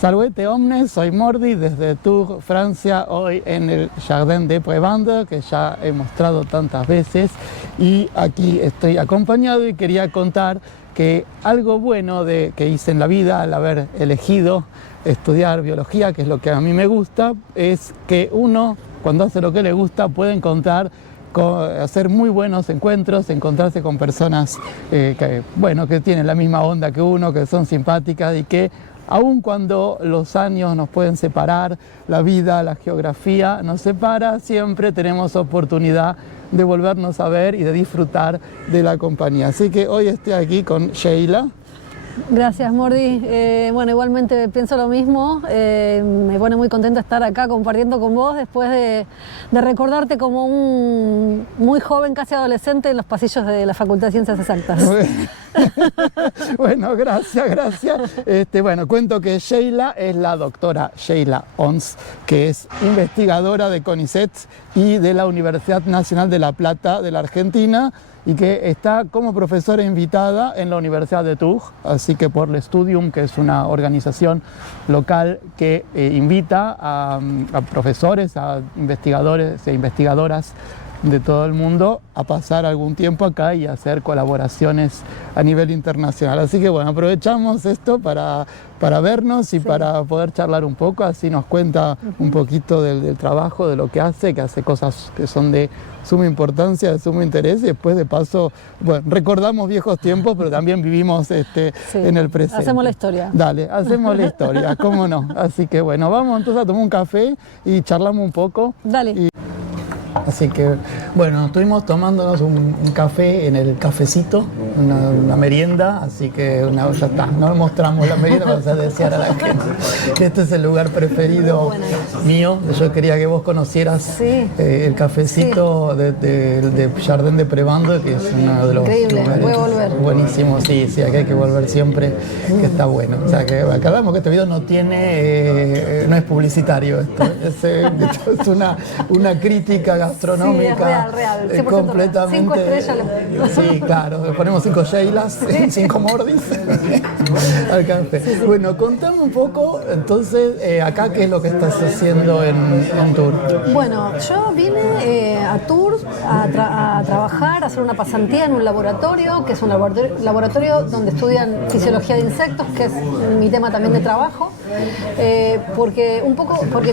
Salvete omnes, soy Mordi desde Tours, Francia, hoy en el Jardin des Prébendes, que ya he mostrado tantas veces, y aquí estoy acompañado y quería contar que algo bueno que hice en la vida al haber elegido estudiar biología, que es lo que a mí me gusta, es que uno, cuando hace lo que le gusta, puede hacer muy buenos encuentros, encontrarse con personas que tienen la misma onda que uno, que son simpáticas y que aun cuando los años nos pueden separar, la vida, la geografía nos separa, siempre tenemos oportunidad de volvernos a ver y de disfrutar de la compañía. Así que hoy estoy aquí con Sheila. Gracias, Mordi. Igualmente pienso lo mismo. Me pone muy contenta estar acá compartiendo con vos después de recordarte como un muy joven, casi adolescente, en los pasillos de la Facultad de Ciencias Exactas. Bueno, gracias. Cuento que Sheila es la doctora Sheila Ons, que es investigadora de CONICET y de la Universidad Nacional de La Plata de la Argentina, y que está como profesora invitada en la Universidad de Tours, así que por el Studium, que es una organización local que invita a profesores, a investigadores e investigadoras de todo el mundo a pasar algún tiempo acá y hacer colaboraciones a nivel internacional. Así que bueno, aprovechamos esto para vernos y para poder charlar un poco, así nos cuenta un poquito del trabajo, de lo que hace cosas que son de suma importancia, de sumo interés, y después de paso, recordamos viejos tiempos, pero también vivimos en el presente. Hacemos la historia. Dale, hacemos la historia, cómo no. Así que bueno, vamos entonces a tomar un café y charlamos un poco. Dale. Así que, estuvimos tomándonos un café en el cafecito, una merienda, así que ya está, no mostramos la merienda para hacer desear a la gente que este es el lugar preferido mío. Yo quería que vos conocieras el cafecito de Jardin des Prébendes, que es uno de los lugares buenísimos. Sí, aquí hay que volver siempre, que está bueno. O sea, que aclaramos que este video no es publicitario, esto es una crítica gastronómica. Sí, es real, completamente. 5 estrellas. Sí, claro, le ponemos 5 Sheilas, 5 Mordis al café. Sí. Bueno, contame un poco, entonces, acá qué es lo que estás haciendo en Tours. Bueno, yo vine a Tours a trabajar, a hacer una pasantía en un laboratorio, que es un laboratorio donde estudian fisiología de insectos, que es mi tema también de trabajo, porque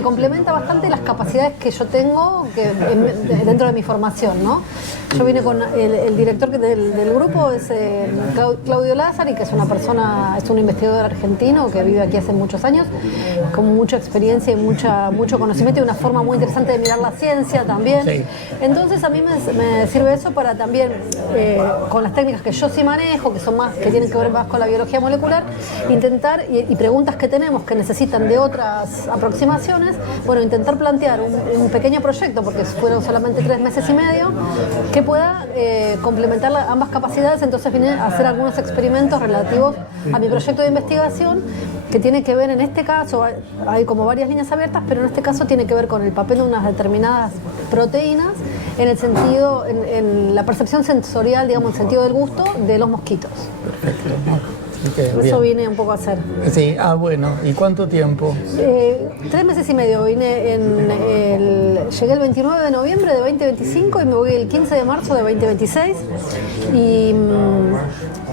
complementa bastante las capacidades que yo tengo dentro de mi formación, ¿no? Yo vine con el director del grupo, es Claudio Lázari, que es un investigador argentino que vive aquí hace muchos años, con mucha experiencia y mucho conocimiento y una forma muy interesante de mirar la ciencia también. Sí. Entonces a mí me sirve eso para también, con las técnicas que yo sí manejo, que tienen que ver más con la biología molecular, intentar, y preguntas que tenemos que necesitan de otras aproximaciones, intentar plantear un pequeño proyecto, porque fueron solamente 3 meses y medio, que pueda complementar ambas capacidades. Entonces vine a hacer algunos experimentos relativos a mi proyecto de investigación, que tiene que ver, en este caso, hay como varias líneas abiertas, pero en este caso tiene que ver con el papel de unas determinadas proteínas en la percepción sensorial, digamos, el sentido del gusto de los mosquitos. Perfecto. Okay, eso vine un poco a hacer. Sí, ¿y cuánto tiempo? 3 meses y medio. Llegué el 29 de noviembre de 2025 y me voy el 15 de marzo de 2026. Y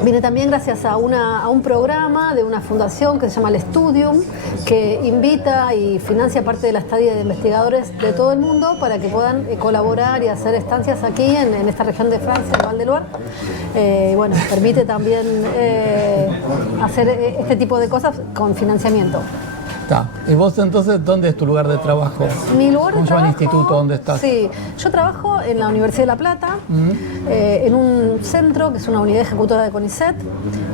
vine también gracias a un programa de una fundación que se llama el Studium, que invita y financia parte de la estadía de investigadores de todo el mundo para que puedan colaborar y hacer estancias aquí en esta región de Francia, en Val de Loire. Permite también hacer este tipo de cosas con financiamiento. ¿Y vos entonces dónde es tu lugar de trabajo? Mi lugar de trabajo... ¿El instituto dónde estás? Sí, yo trabajo en la Universidad de La Plata, en un centro que es una unidad ejecutora de CONICET,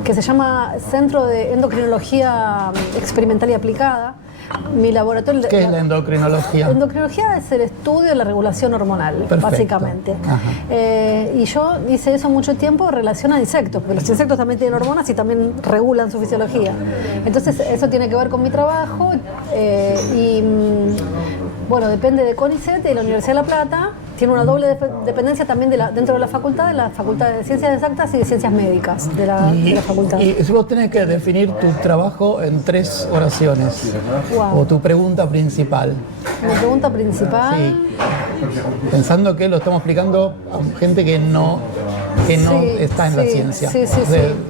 que se llama Centro de Endocrinología Experimental y Aplicada. Mi laboratorio... ¿Qué es la endocrinología? La endocrinología es el estudio de la regulación hormonal. Perfecto. Básicamente. Y yo hice eso mucho tiempo en relación a insectos, porque los insectos también tienen hormonas y también regulan su fisiología. Entonces eso tiene que ver con mi trabajo depende de CONICET y de la Universidad de La Plata. tiene una doble dependencia también dentro de la facultad de Ciencias Exactas y de Ciencias Médicas de la facultad. Y si vos tenés que definir tu trabajo en 3 oraciones, Wow. o tu pregunta principal. Mi pregunta principal. Sí. Pensando que lo estamos explicando a gente que no está en la ciencia. Sí.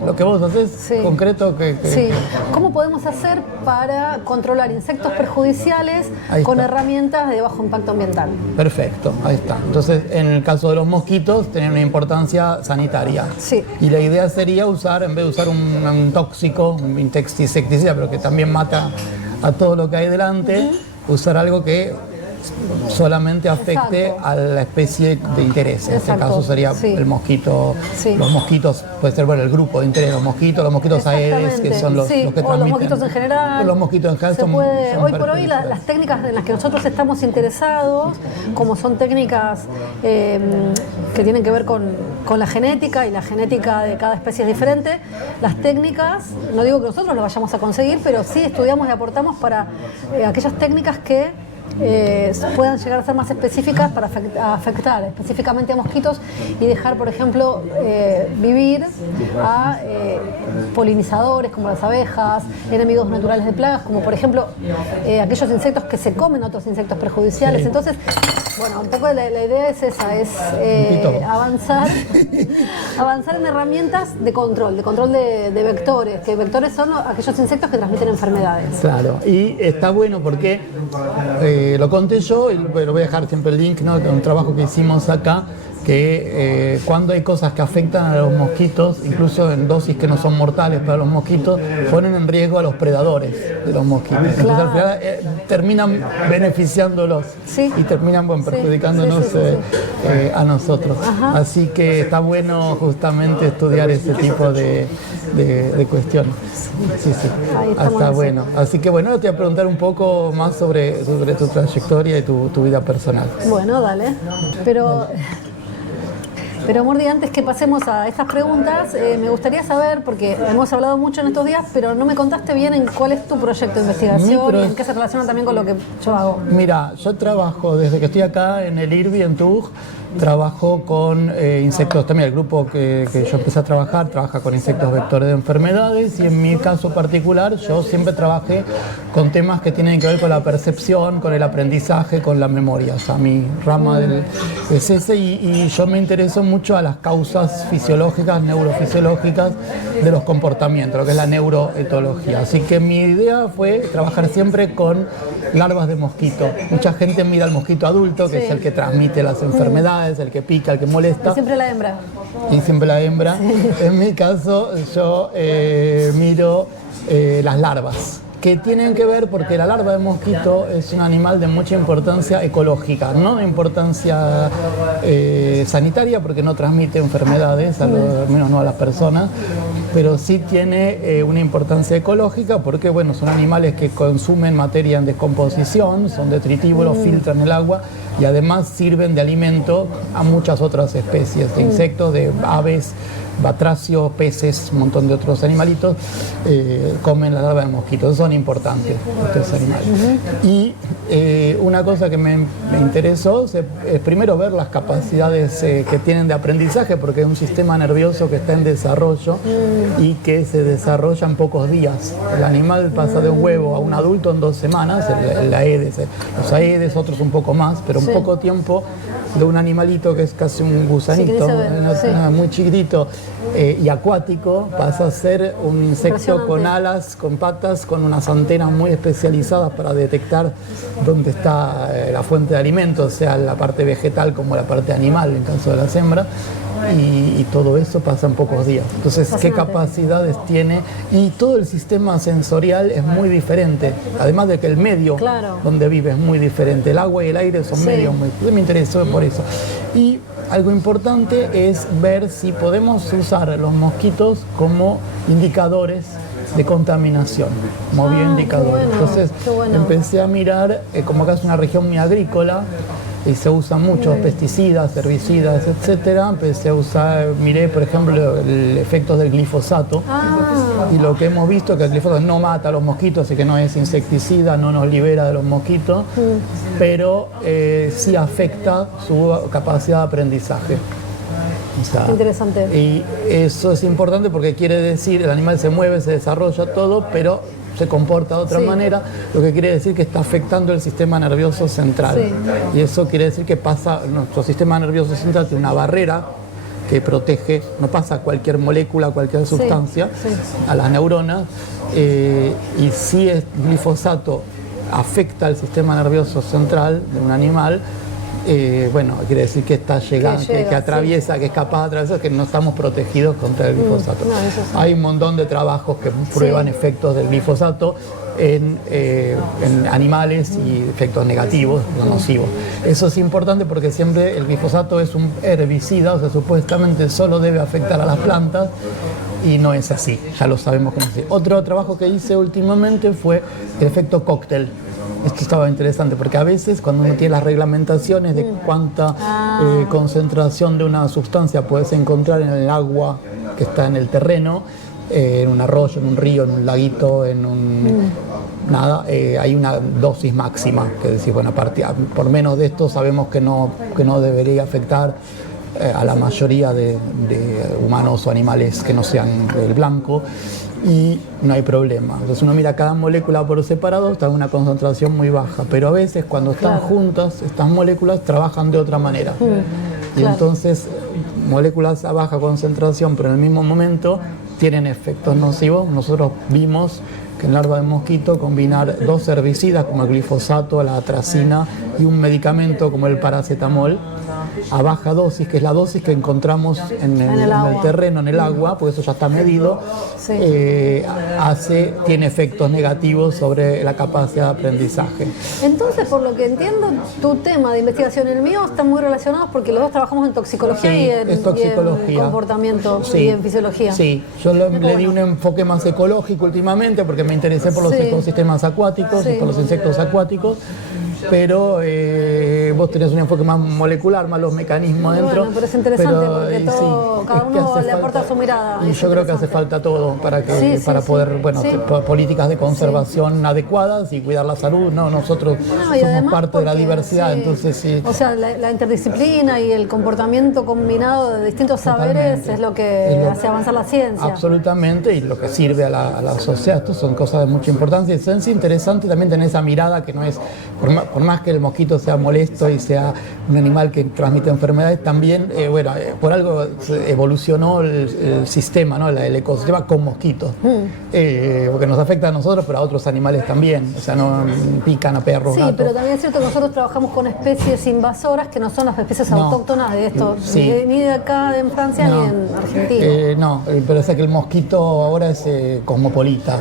Lo que vos haces concreto Sí. ¿Cómo podemos hacer para controlar insectos perjudiciales con herramientas de bajo impacto ambiental? Perfecto, ahí está. Entonces, en el caso de los mosquitos, tienen una importancia sanitaria. Sí. Y la idea sería usar, en vez de usar un tóxico, un insecticida, pero que también mata a todo lo que hay delante, usar algo que solamente afecte a la especie de interés. En este caso sería el mosquito, los mosquitos, puede ser el grupo de interés, los mosquitos aedes, que son los que transmiten. O los mosquitos en general. Los mosquitos en general son hoy por hoy las técnicas en las que nosotros estamos interesados, como son técnicas que tienen que ver con la genética, y la genética de cada especie es diferente, las técnicas, no digo que nosotros lo vayamos a conseguir, pero sí estudiamos y aportamos para aquellas técnicas que puedan llegar a ser más específicas para afectar específicamente a mosquitos y dejar, por ejemplo, vivir a polinizadores como las abejas, enemigos naturales de plagas, como por ejemplo aquellos insectos que se comen a otros insectos perjudiciales. Entonces, bueno, un poco la idea es esa, es avanzar en herramientas de control de vectores, que vectores son aquellos insectos que transmiten enfermedades. Claro, y está bueno porque lo conté yo, y lo voy a dejar siempre el link, ¿no?, de un trabajo que hicimos acá, que cuando hay cosas que afectan a los mosquitos, incluso en dosis que no son mortales para los mosquitos, ponen en riesgo a los predadores de los mosquitos. Entonces al final terminan beneficiándolos y terminan perjudicándonos a nosotros. Ajá. Así que está bueno justamente estudiar ese tipo de cuestiones. Sí. Está bueno. Así que bueno, te voy a preguntar un poco más sobre tu trayectoria y tu vida personal. Bueno, dale. Pero Mordi, antes que pasemos a estas preguntas, me gustaría saber, porque hemos hablado mucho en estos días, pero no me contaste bien en cuál es tu proyecto de investigación y en qué se relaciona también con lo que yo hago. Mira, yo trabajo desde que estoy acá en el IRBI, en Tours, trabajo con insectos también. El grupo que yo empecé a trabaja con insectos vectores de enfermedades, y en mi caso particular yo siempre trabajé con temas que tienen que ver con la percepción, con el aprendizaje, con la memoria. O sea, mi rama es ese, y yo me intereso mucho a las causas fisiológicas, neurofisiológicas de los comportamientos, lo que es la neuroetología. Así que mi idea fue trabajar siempre con larvas de mosquito. Mucha gente mira al mosquito adulto, que es el que transmite las enfermedades, el que pica, el que molesta. Y siempre la hembra. Y siempre la hembra. Sí. En mi caso, yo miro las larvas, que tienen que ver porque la larva de mosquito es un animal de mucha importancia ecológica, no de importancia sanitaria, porque no transmite enfermedades, al menos no a las personas, pero sí tiene una importancia ecológica porque, bueno, son animales que consumen materia en descomposición, son detritívoros, filtran el agua y además sirven de alimento a muchas otras especies de insectos, de aves, batracios, peces, un montón de otros animalitos, comen la larva de mosquitos, son importantes estos animales. Y una cosa que me interesó es primero ver las capacidades que tienen de aprendizaje, porque es un sistema nervioso que está en desarrollo y que se desarrolla en pocos días. El animal pasa de un huevo a un adulto en 2 semanas, el aedes, los aedes, otros un poco más, pero en poco tiempo, de un animalito que es casi un gusanito, muy chiquitito y acuático, pasa a ser un insecto con alas, con patas, con unas antenas muy especializadas para detectar dónde está la fuente de alimento, sea la parte vegetal como la parte animal en caso de las hembras, y todo eso pasa en pocos días. Entonces, ¿qué capacidades tiene? Y todo el sistema sensorial es muy diferente, además de que el medio donde vive es muy diferente. El agua y el aire son medios muy... Me interesó por eso. Y algo importante es ver si podemos usar los mosquitos como indicadores de contaminación, como bioindicadores. Entonces empecé a mirar, como acá es una región muy agrícola, y se usan muchos pesticidas, herbicidas, etcétera. Empecé a usar, miré por ejemplo el efecto del glifosato, y lo que hemos visto es que el glifosato no mata a los mosquitos, así que no es insecticida, no nos libera de los mosquitos, pero sí afecta su capacidad de aprendizaje. O sea, interesante. Y eso es importante porque quiere decir el animal se mueve, se desarrolla todo, pero se comporta de otra manera, lo que quiere decir que está afectando el sistema nervioso central. Y eso quiere decir que nuestro sistema nervioso central tiene una barrera que protege, no pasa cualquier molécula, cualquier sustancia a las neuronas, y si el glifosato afecta el sistema nervioso central de un animal, bueno, quiere decir que está llegando, que atraviesa, que es capaz de atravesar, que no estamos protegidos contra el glifosato. Hay un montón de trabajos que prueban efectos del glifosato en animales y efectos negativos, no nocivos. Eso es importante porque siempre el glifosato es un herbicida, o sea, supuestamente solo debe afectar a las plantas, y no es así, ya lo sabemos que no es así. Otro trabajo que hice últimamente fue el efecto cóctel. Esto estaba interesante porque a veces cuando uno tiene las reglamentaciones de cuánta concentración de una sustancia puedes encontrar en el agua que está en el terreno, en un arroyo, en un río, en un laguito, en un... Nada, hay una dosis máxima, que decir, bueno, por menos de esto sabemos que no debería afectar a la mayoría de humanos o animales que no sean el blanco, y no hay problema. Entonces uno mira cada molécula por separado, está en una concentración muy baja, pero a veces cuando están juntas, estas moléculas trabajan de otra manera. Y entonces moléculas a baja concentración, pero en el mismo momento tienen efectos nocivos. Nosotros vimos que en larva de mosquito combinar dos herbicidas como el glifosato, la atracina y un medicamento como el paracetamol a baja dosis, que es la dosis que encontramos en el terreno, en el agua, porque eso ya está medido, tiene efectos negativos sobre la capacidad de aprendizaje. Entonces, por lo que entiendo, tu tema de investigación y el mío están muy relacionados porque los dos trabajamos en toxicología y en comportamiento y en fisiología. Sí, yo le di un enfoque más ecológico últimamente porque me interesé por los ecosistemas acuáticos y por los insectos acuáticos, pero vos tenés un enfoque más molecular, más los mecanismos dentro. Bueno, pero es interesante porque cada uno le aporta su mirada. Y yo creo que hace falta todo para poder, políticas de conservación adecuadas y cuidar la salud. Nosotros somos parte de la diversidad, entonces O sea, la interdisciplina y el comportamiento combinado de distintos saberes es lo que hace avanzar la ciencia. Absolutamente, y lo que sirve a la sociedad. Esto son cosas de mucha importancia. Es interesante también tener esa mirada que no es, por más que el mosquito sea molesto y sea un animal que transmite enfermedades, también, por algo evolucionó el sistema, ¿no? El ecosistema con mosquitos, porque nos afecta a nosotros, pero a otros animales también, o sea, no pican a perros, gatos. Pero también es cierto que nosotros trabajamos con especies invasoras que no son las especies autóctonas de esto, ni de acá en Francia ni en Argentina. Pero es que el mosquito ahora es cosmopolita.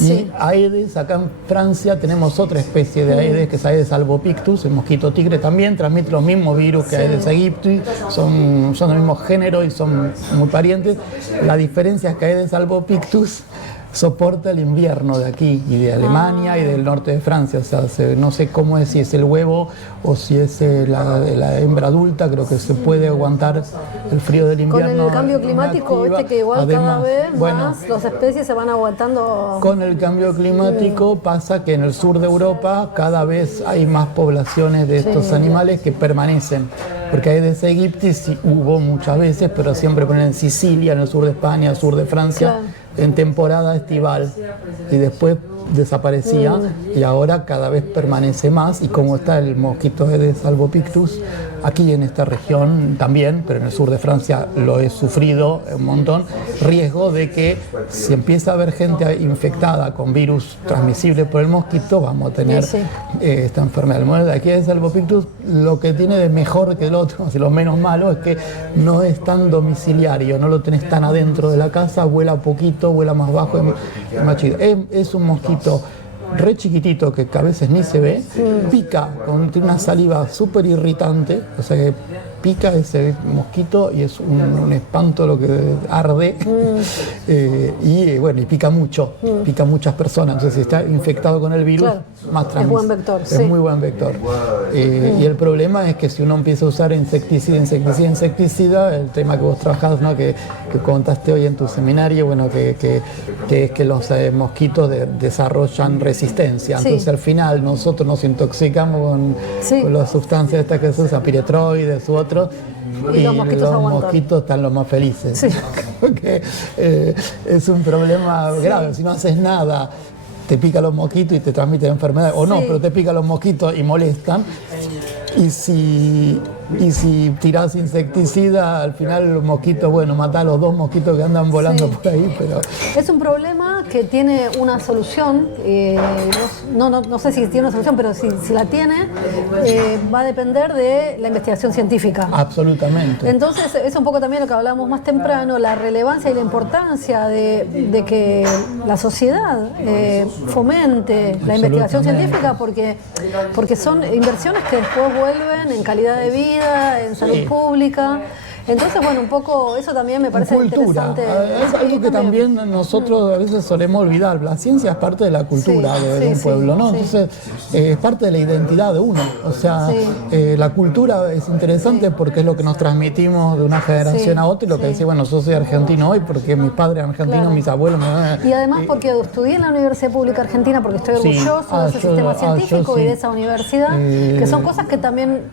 Y Aedes, acá en Francia tenemos otra especie de Aedes, que es Aedes albopictus, el mosquito tigre también, transmite los mismos virus que Aedes aegypti, son del mismo género y son muy parientes. La diferencia es que Aedes albopictus soporta el invierno de aquí y de Alemania y del norte de Francia, o sea, no sé cómo es, si es el huevo o si es la hembra adulta, creo que se puede aguantar el frío del invierno. Con el cambio climático, viste que igual cada vez más las especies se van aguantando. Con el cambio climático pasa que en el sur de Europa cada vez hay más poblaciones de estos animales que permanecen, porque Aedes aegypti sí hubo muchas veces, pero siempre ponen en Sicilia, en el sur de España, el sur de Francia, en temporada estival, y después desaparecía, y ahora cada vez permanece más. Y como está el mosquito Aedes albopictus aquí en esta región también, pero en el sur de Francia lo he sufrido un montón, riesgo de que si empieza a haber gente infectada con virus transmisible por el mosquito, vamos a tener esta enfermedad. Aquí Aedes albopictus lo que tiene de mejor que el otro, lo menos malo, es que no es tan domiciliario, no lo tenés tan adentro de la casa, vuela poquito, vuela más bajo, es más chido. Es un mosquito re chiquitito que a veces ni se ve, pica, tiene una saliva súper irritante, o sea que pica ese mosquito y es un espanto lo que arde. Y bueno, y pica mucho, pica muchas personas. Entonces, si está infectado con el virus, claro, más es buen vector. Es muy buen vector. Y el problema es que si uno empieza a usar insecticida, el tema que vos trabajás, ¿no? que contaste hoy en tu seminario, bueno, que es que los mosquitos desarrollan resistencia. Entonces, al final, nosotros nos intoxicamos con las sustancias estas que se usan, piretroides u otros, y los mosquitos están los más felices. Sí. Porque es un problema grave. Si no haces nada, te pican los mosquitos y te transmiten enfermedades. O no, pero te pican los mosquitos y molestan. Y si tirás insecticida, al final los mosquitos, bueno, matás a los 2 mosquitos que andan volando por ahí, pero... Es un problema que tiene una solución, no sé si tiene una solución, pero si la tiene, va a depender de la investigación científica. Absolutamente. Entonces, es un poco también lo que hablábamos más temprano, la relevancia y la importancia de que la sociedad fomente la investigación científica, porque son inversiones que después vuelven en calidad de vida, en salud pública. Entonces, bueno, un poco eso también me parece interesante. Es algo que también nosotros a veces solemos olvidar. La ciencia es parte de la cultura de un pueblo, ¿no? Entonces, es parte de la identidad de uno. O sea, la cultura es interesante porque es lo que nos transmitimos de una generación a otra, y lo que decía, bueno, yo soy argentino hoy porque mis padres eran argentinos, mis abuelos... Y además porque estudié en la Universidad Pública Argentina, porque estoy orgulloso de ese sistema científico y de esa universidad, que son cosas que también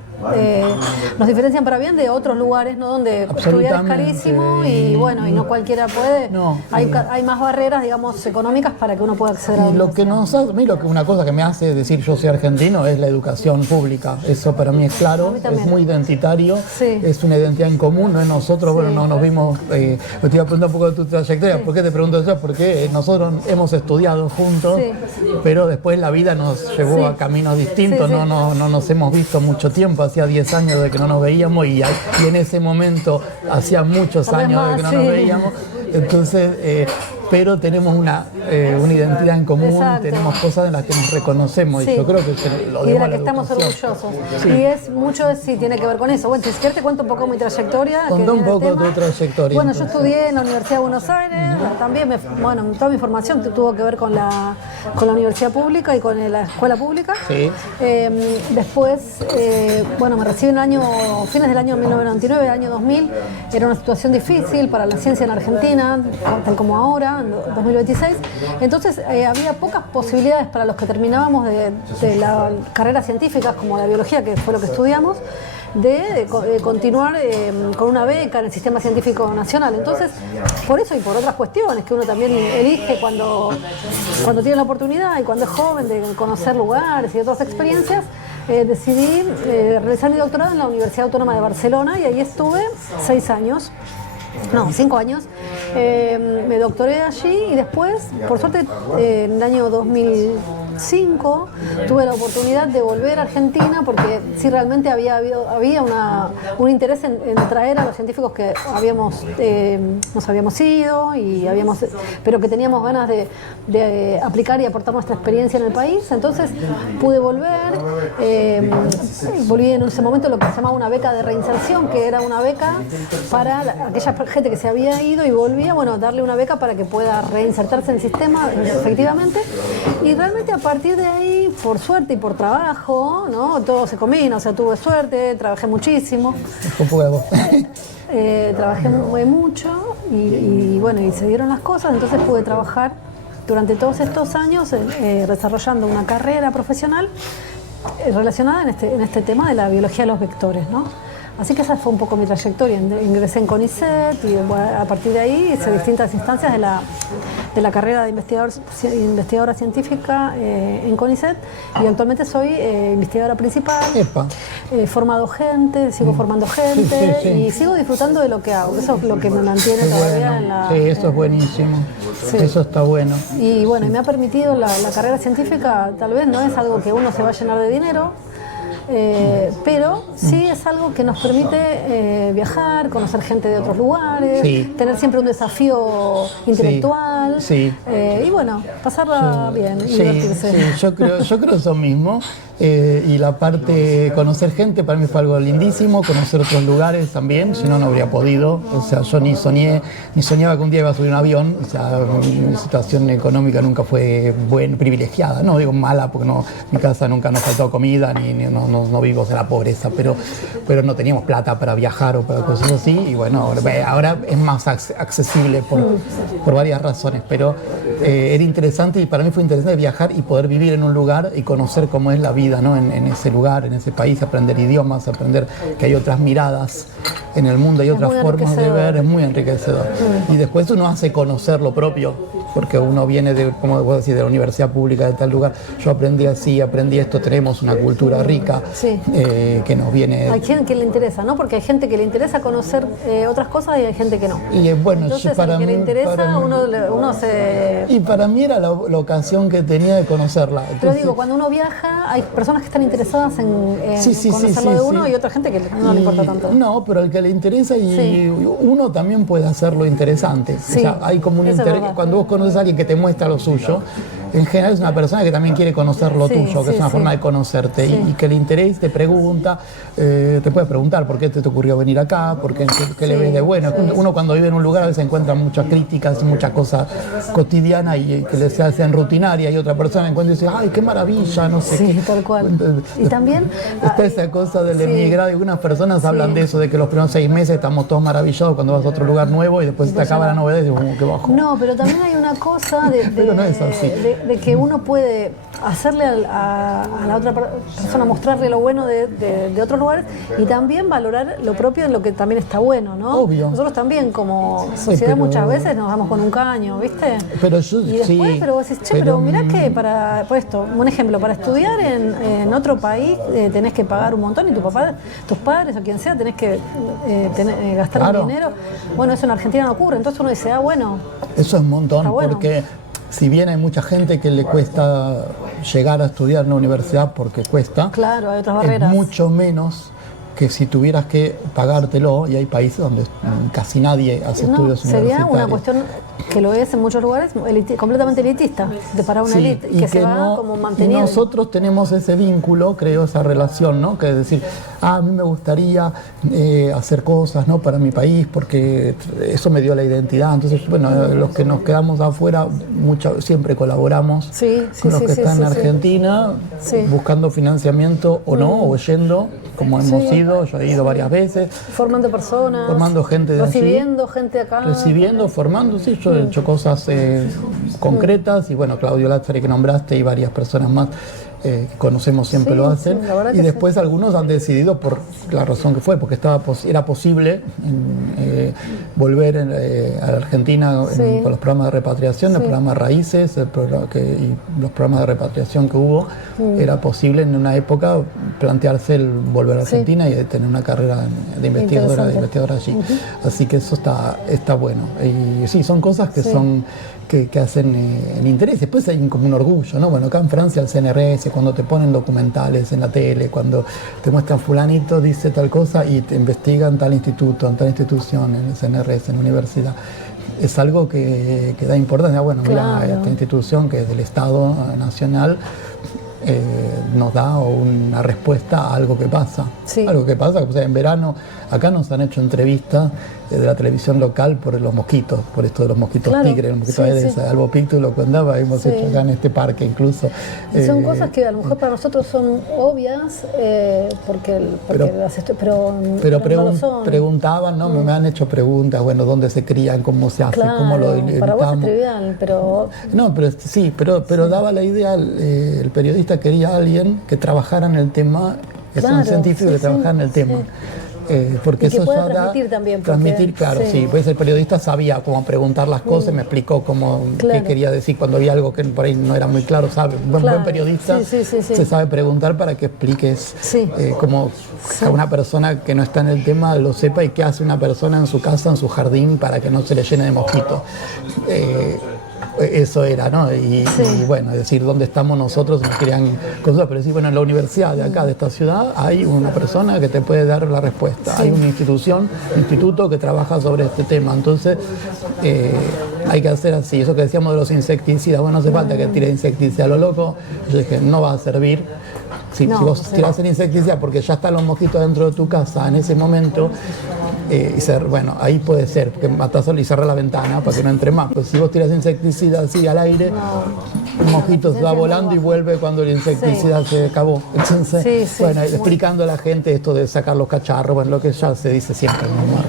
nos diferencian para bien de otros lugares, ¿no? Donde estudiar es carísimo y bueno, y no cualquiera puede. Hay más barreras, digamos, económicas para que uno pueda acceder a y lo que una cosa que me hace decir yo soy argentino es la educación pública. Eso para mí es claro, es muy identitario, es una identidad en común, no es nosotros, bueno, no nos vimos, me te iba a preguntar un poco de tu trayectoria. ¿Por qué te pregunto eso? Porque nosotros hemos estudiado juntos, pero después la vida nos llevó a caminos distintos, no nos hemos visto mucho tiempo. Hacía 10 años de que no nos veíamos y en ese momento hacía muchos años de que no nos veíamos. Entonces, pero tenemos una identidad en común, tenemos cosas en las que nos reconocemos y yo creo que lo y de la que estamos orgullosos. Y es mucho, tiene que ver con eso. Bueno, si quieres te cuento un poco mi trayectoria. Contá un poco tu trayectoria. Bueno, yo estudié en la Universidad de Buenos Aires, también, toda mi formación tuvo que ver con la universidad pública y con la escuela pública. Después, me recibí fines del año 1999, año 2000, era una situación difícil para la ciencia en Argentina, tal como ahora, en 2026. Entonces había pocas posibilidades para los que terminábamos de la carrera científica, como la biología, que fue lo que estudiamos, de continuar con una beca en el sistema científico nacional. Entonces, por eso y por otras cuestiones que uno también elige cuando tiene la oportunidad y cuando es joven, de conocer lugares y otras experiencias, decidí realizar mi doctorado en la Universidad Autónoma de Barcelona y ahí estuve 5 años. Me doctoré allí y después, por suerte, en el año 2005 tuve la oportunidad de volver a Argentina porque sí realmente había un interés en traer a los científicos que nos habíamos ido pero que teníamos ganas de aplicar y aportar nuestra experiencia en el país. Entonces pude volver, volví en ese momento lo que se llamaba una beca de reinserción, que era una beca para aquella gente que se había ido y volvía, darle una beca para que pueda reinsertarse en el sistema efectivamente. Y realmente a partir de ahí, por suerte y por trabajo, ¿no? Todo se combina, o sea, tuve suerte, trabajé muchísimo. Trabajé mucho y se dieron las cosas, entonces pude trabajar durante todos estos años desarrollando una carrera profesional relacionada en este tema de la biología de los vectores, ¿no? Así que esa fue un poco mi trayectoria. Ingresé en CONICET y a partir de ahí hice distintas instancias de la carrera de investigadora científica en CONICET y actualmente soy investigadora principal. Formado gente, sigo formando gente y sigo disfrutando de lo que hago. Eso es lo que me mantiene todavía en la... Sí, eso es buenísimo. Eso está bueno. Y me ha permitido la carrera científica, tal vez no es algo que uno se va a llenar de dinero, pero sí es algo que nos permite viajar, conocer gente de otros lugares, tener siempre un desafío intelectual y bueno, pasarla bien y divertirse. Sí, yo creo eso mismo. Y la parte de conocer gente para mí fue algo lindísimo, conocer otros lugares también, si no, no habría podido. O sea, yo ni soñaba que un día iba a subir un avión. O sea, mi situación económica nunca fue privilegiada, no digo mala, porque no, mi casa nunca nos faltó comida, no vivimos en la pobreza, pero no teníamos plata para viajar o para cosas así. Y bueno, ahora es más accesible por varias razones, pero era interesante y para mí fue interesante viajar y poder vivir en un lugar y conocer cómo es la vida, ¿no? en ese lugar, en ese país, aprender idiomas, aprender que hay otras miradas en el mundo, hay otras formas de ver, es muy enriquecedor. Y después uno hace conocer lo propio, porque uno viene de, como vos decís, de la universidad pública de tal lugar. Yo aprendí así, aprendí esto, tenemos una cultura rica que nos viene... Hay gente que le interesa, ¿no? Porque hay gente que le interesa conocer otras cosas y hay gente que no. Y bueno, entonces, para al que mí, le interesa, uno se... Y para mí era la ocasión que tenía de conocerla. Entonces, pero digo, cuando uno viaja, hay personas que están interesadas en conocerlo de uno y otra gente que no le importa tanto. No, pero al que le interesa y uno también puede hacerlo interesante. O sea, hay como un interés. Cuando vos conoces a alguien que te muestra lo suyo, en general es una persona que también quiere conocer lo tuyo, que es una forma de conocerte y que le interesa, te pregunta, te puede preguntar por qué te ocurrió venir acá, por qué le ves de bueno. Uno cuando vive en un lugar a veces encuentra muchas críticas, muchas cosas cotidianas y que se hacen rutinarias y otra persona encuentra y dice, ay, qué maravilla, no sé qué. Tal cual. Y también... está esa cosa del emigrado y algunas personas hablan de eso, de que los primeros 6 meses estamos todos maravillados cuando vas a otro lugar nuevo y después te acaba la novedad y dices, qué bajo. No, pero también hay una cosa pero no es así. De que uno puede hacerle a la otra persona, mostrarle lo bueno de otros lugares y también valorar lo propio en lo que también está bueno, ¿no? Obvio. Nosotros también como sociedad muchas veces nos damos con un caño, ¿viste? Pero yo, y después, pero vos decís, pero mirá que por esto, un ejemplo, para estudiar en otro país tenés que pagar un montón y tus padres o quien sea tenés que gastar un dinero. Bueno, eso en Argentina no ocurre, entonces uno dice, bueno. Eso es un montón, porque si bien hay mucha gente que le cuesta llegar a estudiar en la universidad porque cuesta, claro, hay otras barreras. Es mucho menos que si tuvieras que pagártelo, y hay países donde casi nadie hace estudios universitarios. Sería una cuestión que lo es en muchos lugares, completamente elitista, para una élite, que se va como manteniendo. Y nosotros tenemos ese vínculo, creo, esa relación, ¿no? Que es decir, a mí me gustaría hacer cosas, ¿no? Para mi país, porque eso me dio la identidad. Entonces, bueno, los que nos quedamos afuera, siempre colaboramos con los que están en Argentina, buscando financiamiento o no, o yendo, como hemos ido, yo he ido varias veces. Formando personas. Formando gente de recibiendo gente acá. Formando, sí, yo he hecho cosas concretas y bueno, Claudio Lazzari que nombraste y varias personas más que conocemos siempre lo hacen. Y después algunos han decidido por la razón que fue, porque era posible volver a la Argentina con los programas de repatriación, el programa Raíces, y los programas de repatriación que hubo, era posible en una época plantearse el volver a Argentina y tener una carrera de investigadora allí. Así que eso está bueno. Y sí, son cosas que son que hacen el interés. Después hay como un orgullo, ¿no? Bueno, acá en Francia el CNRS, cuando te ponen documentales en la tele, cuando te muestran fulanito dice tal cosa y te investigan tal instituto, en tal institución, en el CNRS, en la universidad. Es algo que da importancia. Bueno, mira, esta institución que es del Estado Nacional nos da una respuesta a algo que pasa. Algo que pasa, o sea, en verano acá nos han hecho entrevistas de la televisión local por los mosquitos, por esto de los mosquitos tigres, los mosquitos Aedes albopictus, lo que andaba, hemos hecho acá en este parque incluso. Y son cosas que a lo mejor para nosotros son obvias, pero no lo son. Preguntaban, ¿no? Me han hecho preguntas, bueno, ¿dónde se crían? ¿Cómo se hace? ¿Cómo lo evitamos? Para vos es trivial, pero... No, pero daba la idea, el periodista quería a alguien que trabajara en el tema, que sea un científico que trabajara en el tema. Porque y que eso pueda ya transmitir también. Transmitir, claro, pues el periodista sabía cómo preguntar las cosas, me explicó qué quería decir cuando había algo que por ahí no era muy claro, sabe. Un buen periodista se sabe preguntar para que expliques cómo una persona que no está en el tema lo sepa y qué hace una persona en su casa, en su jardín, para que no se le llene de mosquitos. eso era, ¿no? Y bueno, es decir, ¿dónde estamos nosotros? Nos querían cosas, pero decir, bueno, en la universidad de acá, de esta ciudad, hay una persona que te puede dar la respuesta. Hay una instituto que trabaja sobre este tema. Entonces, hay que hacer así. Eso que decíamos de los insecticidas, bueno, no hace falta que tire insecticida a lo loco. Yo dije, no va a servir. Si vos tirás el insecticida porque ya están los mosquitos dentro de tu casa en ese momento, bueno, ahí puede ser, porque matás y cerrás la ventana para que no entre más. Pues si vos tirás insecticida así al aire, el mosquito se va volando y vuelve cuando el insecticida se acabó. Entonces, bueno, explicando a la gente esto de sacar los cacharros, bueno, lo que ya se dice siempre, ¿no?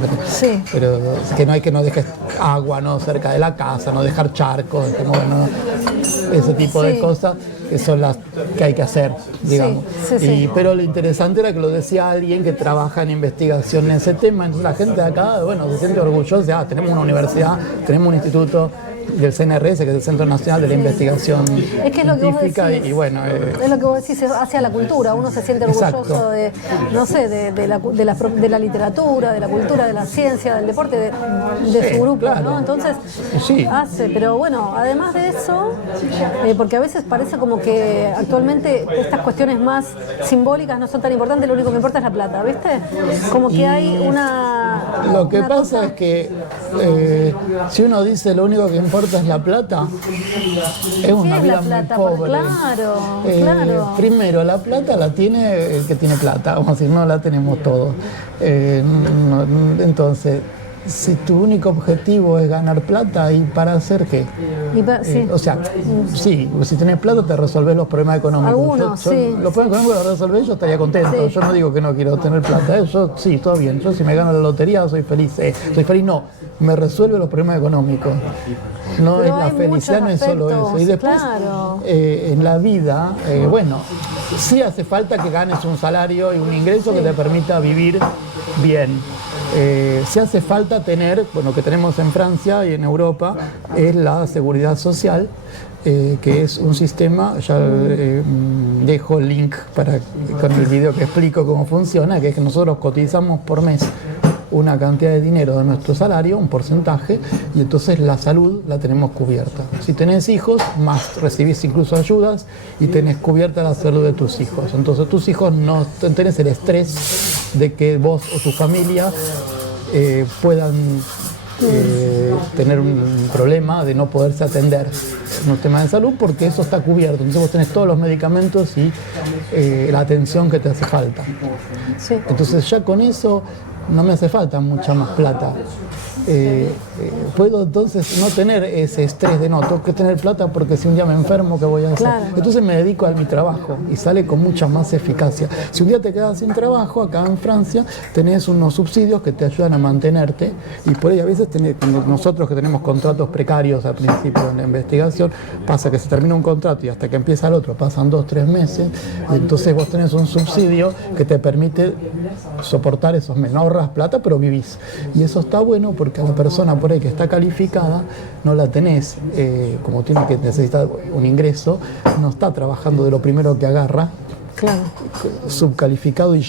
Pero que no dejes agua, ¿no?, cerca de la casa, no dejar charcos, como, bueno, ese tipo de cosas que son las que hay que hacer, digamos. Pero lo interesante era que lo decía alguien que trabaja en investigación en ese tema. Entonces la gente de acá, bueno, se siente orgullosa. Tenemos una universidad, tenemos un instituto del CNRS, que es el Centro Nacional de la Investigación Científica, y bueno... es lo que vos decís, hacia la cultura. Uno se siente orgulloso de, no sé, de la literatura, de la cultura, de la ciencia, del deporte, de su grupo, ¿no? Entonces, pero bueno, además de eso, porque a veces parece como que actualmente estas cuestiones más simbólicas no son tan importantes, lo único que importa es la plata, ¿viste? Como que hay una... Lo que pasa es que si uno dice lo único que importa es la plata, es una vida muy pobre. Claro. Primero, la plata la tiene el que tiene plata, vamos a decir, no la tenemos todos. Entonces, si tu único objetivo es ganar plata, ¿y para hacer qué? O sea, si tenés plata te resolvés los problemas económicos. Los problemas económicos los resolvés, yo estaría contento. Yo no digo que no quiero tener plata, yo todo bien. Yo si me gano la lotería soy feliz. No, me resuelve los problemas económicos. No es la felicidad, no es solo eso. Y después, en la vida, bueno, sí hace falta que ganes un salario y un ingreso que te permita vivir bien. Si hace falta tener, bueno, que tenemos en Francia y en Europa, es la seguridad social, que es un sistema, ya dejo el link con el video que explico cómo funciona, que es que nosotros cotizamos por mes una cantidad de dinero de nuestro salario, un porcentaje, y entonces la salud la tenemos cubierta. Si tenés hijos, más recibís incluso ayudas y tenés cubierta la salud de tus hijos. Entonces tus hijos no tenés el estrés de que vos o tu familia puedan tener un problema de no poderse atender en un tema de salud, porque eso está cubierto. Entonces vos tenés todos los medicamentos y la atención que te hace falta. Entonces ya con eso no me hace falta mucha más plata. Puedo entonces no tener ese estrés de no, tengo que tener plata porque si un día me enfermo, ¿qué voy a hacer? Entonces me dedico a mi trabajo y sale con mucha más eficacia. Si un día te quedas sin trabajo, acá en Francia tenés unos subsidios que te ayudan a mantenerte, y por ahí a veces nosotros que tenemos contratos precarios al principio en la investigación, pasa que se termina un contrato y hasta que empieza el otro pasan 2-3 meses, y entonces vos tenés un subsidio que te permite soportar esos meses. No ahorras plata, pero vivís. Y eso está bueno porque a la persona por ahí que está calificada no la tenés, como tiene que necesitar un ingreso, no está trabajando de lo primero que agarra, subcalificado y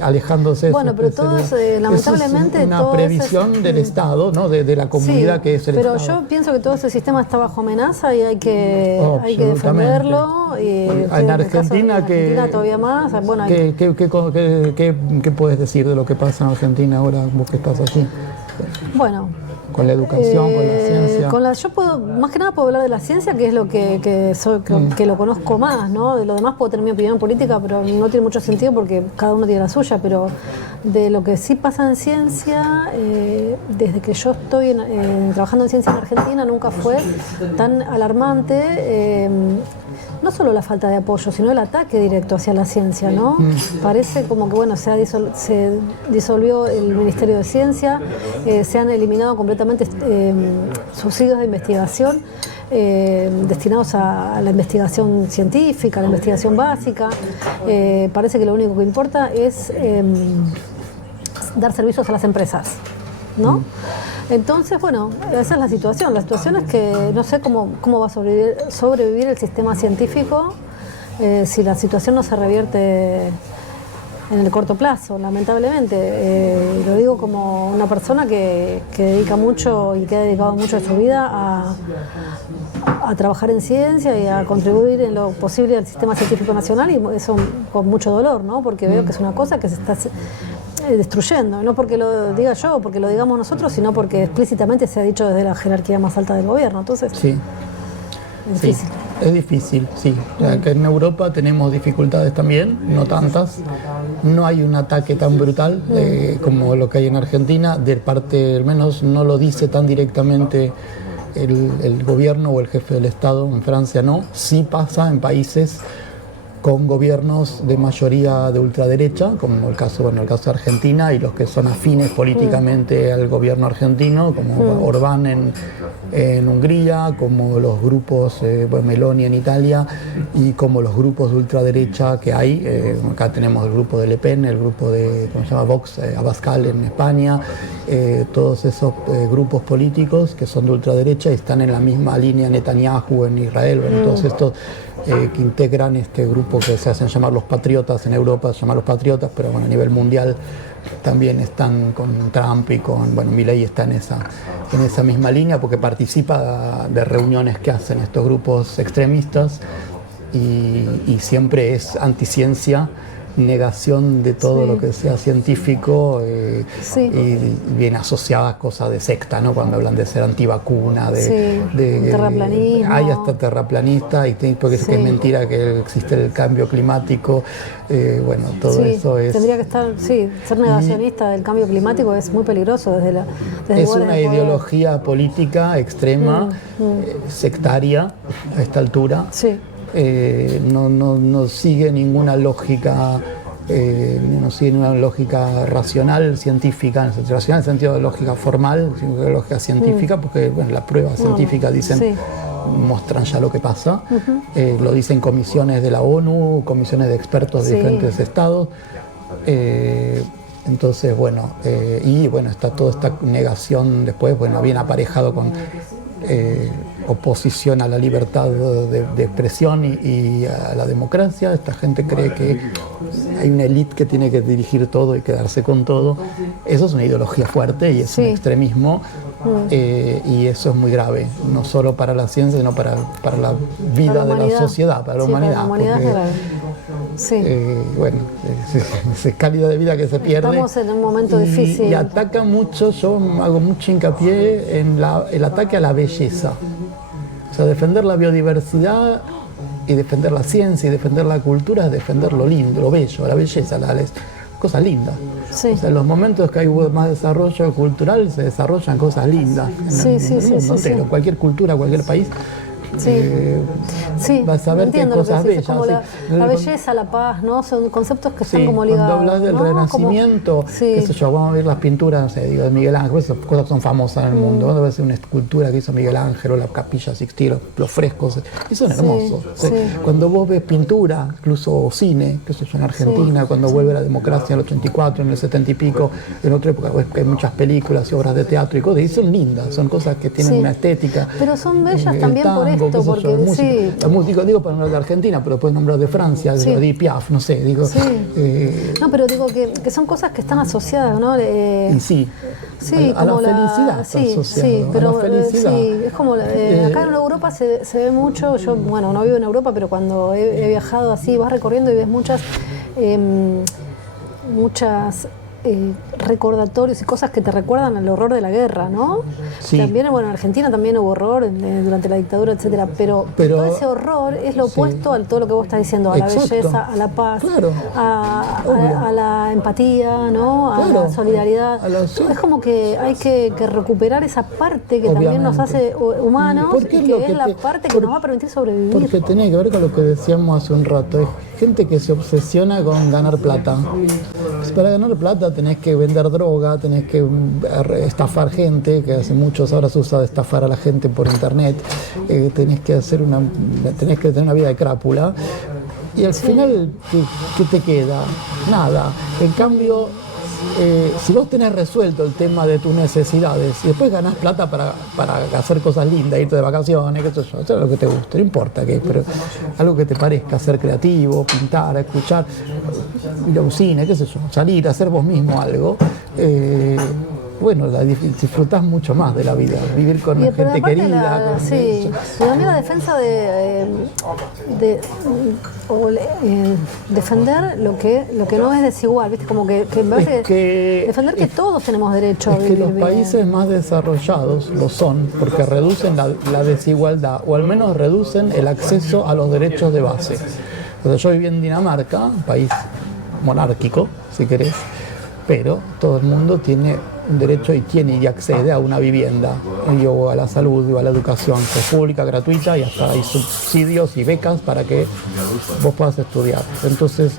alejándose. Bueno, pero todos, lamentablemente, es una previsión del Estado, ¿no? de la comunidad que es el Estado. Pero yo pienso que todo ese sistema está bajo amenaza y hay que defenderlo. En Argentina, todavía más. Bueno, ¿qué puedes decir de lo que pasa en Argentina ahora, vos que estás allí? Bueno, con la educación, con la ciencia. Yo puedo, más que nada puedo hablar de la ciencia, que es lo que lo conozco más, ¿no? De lo demás puedo tener mi opinión política, pero no tiene mucho sentido porque cada uno tiene la suya. Pero de lo que sí pasa en ciencia, desde que yo estoy trabajando en ciencia en Argentina, nunca fue tan alarmante. No solo la falta de apoyo, sino el ataque directo hacia la ciencia, ¿no? Parece como que, bueno, se disolvió el Ministerio de Ciencia, se han eliminado completamente subsidios de investigación destinados a la investigación científica, a la investigación básica. Parece que lo único que importa es dar servicios a las empresas, ¿no? Entonces, bueno, esa es la situación. La situación es que no sé cómo va a sobrevivir el sistema científico si la situación no se revierte en el corto plazo, lamentablemente. Lo digo como una persona que dedica mucho y que ha dedicado mucho de su vida a trabajar en ciencia y a contribuir en lo posible al sistema científico nacional, y eso con mucho dolor, ¿no? Porque veo que es una cosa que se está destruyendo, no porque lo diga yo, porque lo digamos nosotros, sino porque explícitamente se ha dicho desde la jerarquía más alta del gobierno. Entonces, sí. Es difícil. Sí, es difícil, sí. Acá en Europa tenemos dificultades también, no tantas. No hay un ataque tan brutal como lo que hay en Argentina. De parte, al menos no lo dice tan directamente el gobierno o el jefe del Estado. En Francia no. Sí pasa en países con gobiernos de mayoría de ultraderecha, como el caso de Argentina, y los que son afines políticamente al gobierno argentino, como Orbán en Hungría, como los grupos Meloni en Italia, y como los grupos de ultraderecha que hay. Acá tenemos el grupo de Le Pen, el grupo de, ¿cómo se llama?, Vox, Abascal en España, todos esos grupos políticos que son de ultraderecha y están en la misma línea Netanyahu en Israel, bueno, todos estos que integran este grupo que se hacen llamar los patriotas en Europa, se llaman los patriotas, pero bueno, a nivel mundial también están con Trump y con, bueno, Milei está en esa misma línea porque participa de reuniones que hacen estos grupos extremistas y siempre es anticiencia, negación de todo lo que sea científico, y viene asociada a cosas de secta, ¿no? Cuando hablan de ser antivacuna, de terraplanismo. Hay hasta terraplanista, porque es que es mentira que existe el cambio climático, bueno, todo eso es... Tendría que estar, ser negacionista del cambio climático es muy peligroso desde es una ideología política extrema, sectaria a esta altura. Sí. No sigue ninguna lógica, racional, científica, racional en el sentido de lógica formal, sino de lógica científica, porque bueno, las pruebas científicas dicen, muestran ya lo que pasa, lo dicen comisiones de la ONU, comisiones de expertos de diferentes estados. Entonces, bueno, y bueno, está toda esta negación después, bueno, bien aparejado con oposición a la libertad de expresión y a la democracia. Esta gente cree que hay una élite que tiene que dirigir todo y quedarse con todo. Eso es una ideología fuerte y es un extremismo, y eso es muy grave, no solo para la ciencia, sino para la vida de la sociedad, para la humanidad. Para la humanidad es grave. Sí. Bueno, es calidad de vida que se pierde. Estamos en un momento difícil. Y ataca mucho, yo hago mucho hincapié en el ataque a la belleza. O sea, defender la biodiversidad y defender la ciencia y defender la cultura es defender lo lindo, lo bello, la belleza, las cosas lindas. Sí. O sea, en los momentos que hay más desarrollo cultural se desarrollan cosas lindas. Cualquier cultura, cualquier país. Vas a ver que hay cosas bellas. Como la belleza, la paz, ¿no? Son conceptos que están como ligados. Cuando hablas del Renacimiento, qué sé yo, vamos a ver las pinturas, no sé, digo, de Miguel Ángel, esas cosas son famosas en el mundo. Vamos a ver una escultura que hizo Miguel Ángel, o la Capilla Sixtina, los frescos, y son hermosos. Cuando vos ves pintura, incluso cine, qué sé yo, en Argentina, cuando vuelve la democracia en el 84, en el 70 y pico, en otra época, ves que hay muchas películas y obras de teatro y cosas, y son lindas, son cosas que tienen una estética. Pero son bellas también por esto. Porque, la música, digo para nombrar de Argentina, pero puedes nombrar de Francia, de Edith Piaf, no sé, digo. No, pero digo que son cosas que están asociadas, ¿no? A la como felicidad. Pero es como acá en Europa se ve mucho. Yo, bueno, no vivo en Europa, pero cuando he viajado así, vas recorriendo y ves muchas recordatorios y cosas que te recuerdan al horror de la guerra, ¿no? También, bueno, en Argentina también hubo horror durante la dictadura, etcétera, pero todo ese horror es lo opuesto a todo lo que vos estás diciendo, a la belleza, a la paz, a la empatía, ¿no? A la solidaridad. Es como que hay que recuperar esa parte que también nos hace humanos, y que es la parte que nos va a permitir sobrevivir. Porque tiene que ver con lo que decíamos hace un rato, es gente que se obsesiona con ganar plata. Para ganar plata tenés que vender droga, tenés que estafar gente, que hace muchos ahora se usa de estafar a la gente por internet, tenés que tener una vida de crápula, y al final, ¿qué te queda? Nada. En cambio, si vos tenés resuelto el tema de tus necesidades y después ganás plata para hacer cosas lindas, irte de vacaciones, qué sé yo, eso es lo que te guste, no importa qué, pero algo que te parezca, ser creativo, pintar, escuchar, ir a un cine, qué sé yo, salir, hacer vos mismo algo, bueno, disfrutás mucho más de la vida, vivir con gente querida. Sí, también la defensa defender lo que no es desigual, ¿viste? Como que defender que todos tenemos derecho a vivir bien. Es que los bien. países más desarrollados lo son porque reducen la desigualdad, o al menos reducen el acceso a los derechos de base. O sea, yo viví en Dinamarca, un país monárquico, si querés, pero todo el mundo tiene un derecho y accede a una vivienda, o a la salud, o a la educación, que es pública, gratuita, y hasta hay subsidios y becas para que vos puedas estudiar. Entonces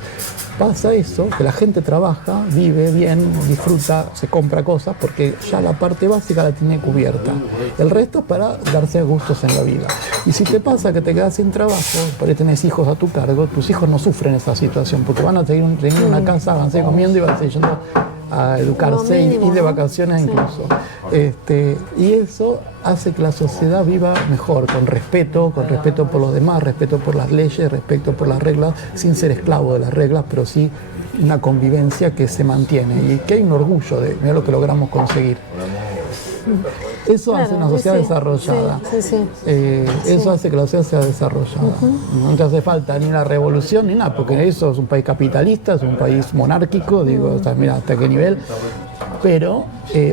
pasa eso, que la gente trabaja, vive bien, disfruta, se compra cosas, porque ya la parte básica la tiene cubierta. El resto es para darse gustos en la vida. Y si te pasa que te quedas sin trabajo, porque tenés hijos a tu cargo, tus hijos no sufren esa situación, porque van a seguir teniendo una casa, van a seguir comiendo y van a seguir yendo a educarse y de vacaciones incluso. Y eso hace que la sociedad viva mejor, con respeto por los demás, respeto por las leyes, respeto por las reglas, sin ser esclavo de las reglas, pero sí una convivencia que se mantiene y que hay un orgullo de mira lo que logramos conseguir. Eso hace una sociedad desarrollada. Eso hace que la sociedad sea desarrollada. No te hace falta ni la revolución ni nada, porque eso es un país capitalista, es un país monárquico, mira hasta qué nivel. Pero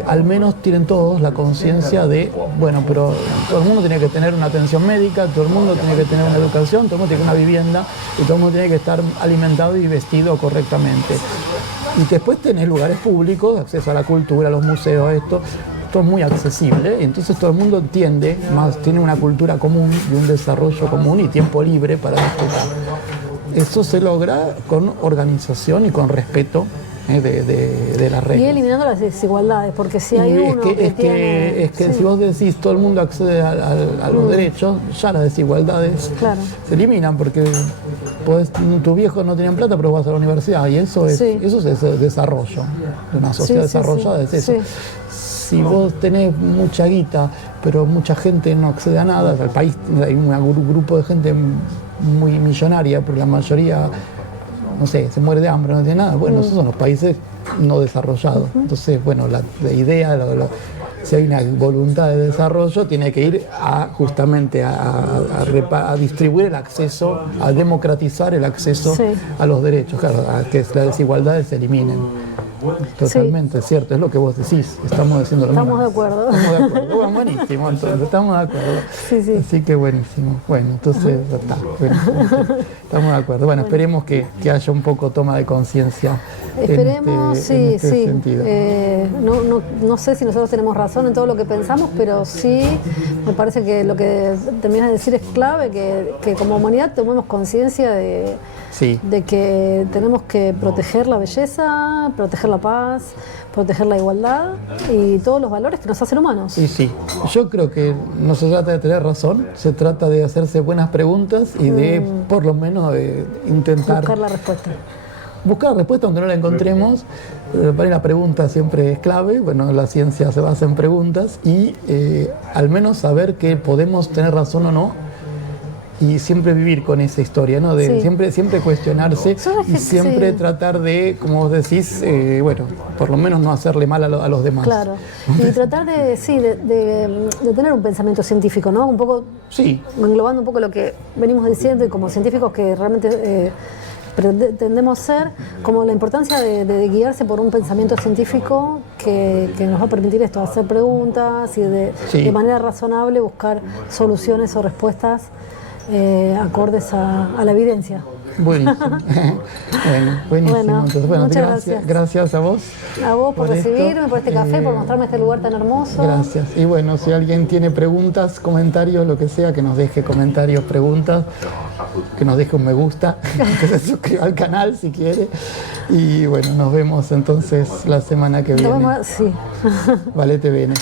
al menos tienen todos la conciencia de, bueno, pero todo el mundo tiene que tener una atención médica, todo el mundo tiene que tener una educación, todo el mundo tiene que tener una vivienda y todo el mundo tiene que estar alimentado y vestido correctamente. Y después tenés lugares públicos, acceso a la cultura, a los museos, esto es muy accesible, entonces todo el mundo entiende, más tiene una cultura común y un desarrollo común y tiempo libre para disfrutar. Eso se logra con organización y con respeto de las reglas. Y eliminando las desigualdades, porque si hay uno que si vos decís todo el mundo accede a los derechos, ya las desigualdades se eliminan, porque tus viejos no tienen plata, pero vas a la universidad, y eso es desarrollo. Una sociedad desarrollada es eso. Si vos tenés mucha guita, pero mucha gente no accede a nada, el país hay un grupo de gente muy millonaria, pero la mayoría, no sé, se muere de hambre, no tiene nada. Bueno, esos son los países no desarrollados. Entonces, bueno, la idea, si hay una voluntad de desarrollo, tiene que ir justamente a distribuir el acceso, a democratizar el acceso a los derechos, claro, a que las desigualdades se eliminen. Totalmente, es cierto, es lo que vos decís, estamos diciendo lo mismo. Estamos de acuerdo. Bueno, buenísimo, entonces, estamos de acuerdo. Así que buenísimo. Bueno, entonces, está, buenísimo. Estamos de acuerdo. Bueno, esperemos que haya un poco toma de conciencia. Esperemos, en este sentido. No sé si nosotros tenemos razón en todo lo que pensamos, pero sí me parece que lo que terminas de decir es clave, que como humanidad tomemos conciencia de que tenemos que proteger la belleza, proteger la paz, proteger la igualdad y todos los valores que nos hacen humanos. Y sí, yo creo que no se trata de tener razón, se trata de hacerse buenas preguntas y de, por lo menos, intentar buscar la respuesta. Buscar la respuesta donde no la encontremos. Para la pregunta siempre es clave. Bueno, la ciencia se basa en preguntas y al menos saber que podemos tener razón o no, y siempre vivir con esa historia, ¿no? De siempre cuestionarse y siempre tratar de, como vos decís, bueno, por lo menos no hacerle mal a los demás. Claro, y tratar de tener un pensamiento científico, ¿no? Un poco, englobando un poco lo que venimos diciendo, y como científicos que realmente pretendemos ser, como la importancia de guiarse por un pensamiento científico que nos va a permitir esto, hacer preguntas y de manera razonable buscar soluciones o respuestas acordes a la evidencia. Buenísimo. Buenísimo. Entonces, muchas gracias a vos. A vos por recibirme, por este café, por mostrarme este lugar tan hermoso. Gracias. Y bueno, si alguien tiene preguntas, comentarios, lo que sea, que nos deje comentarios, preguntas, que nos deje un me gusta, que se suscriba al canal si quiere. Y bueno, nos vemos entonces la semana que viene. Nos vemos, Valete bene.